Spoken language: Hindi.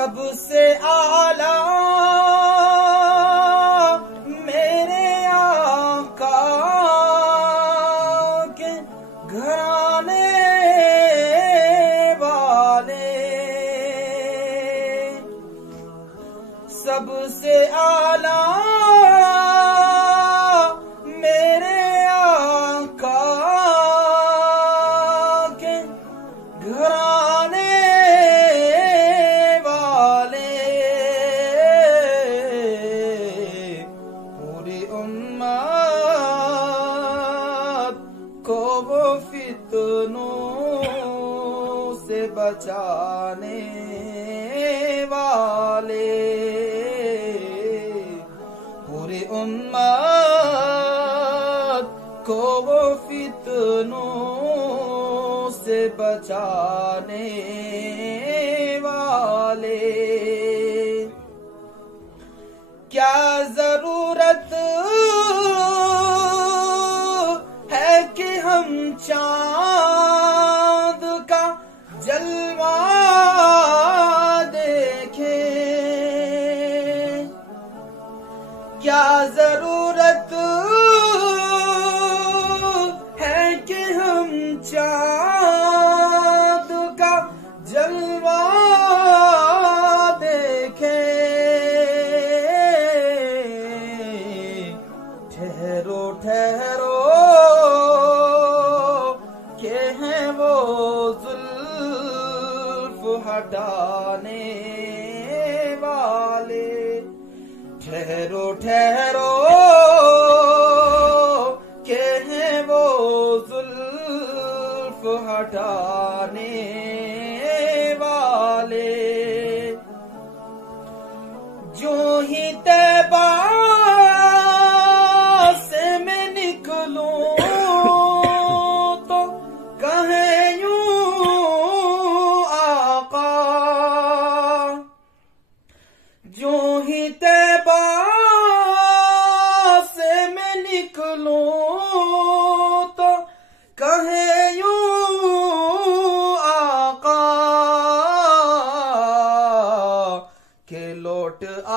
सबसे आला मेरे आका के घराने वाले, सबसे आला मेरे आका के घराने वाले, पूरी उम्मत को वो फितनों से बचाने वाले, पूरी उम्मत को वो फितनों से बचाने वाले। क्या जरूरत है कि हम चांद का जलवा देखें, क्या जरूरत है कि हम चांद का जलवा देखें। ठहरो ठहरो के हैं वो जुल्फ हटाने वाले, ठहरो ठहरो के हैं वो जुल्फ हटाने वाले। जो ही तैबा से मैं निकलूं तो कहे यूं आका, जो ही तैबा से मैं निकलूं तो कहे यूं आका के लौट आ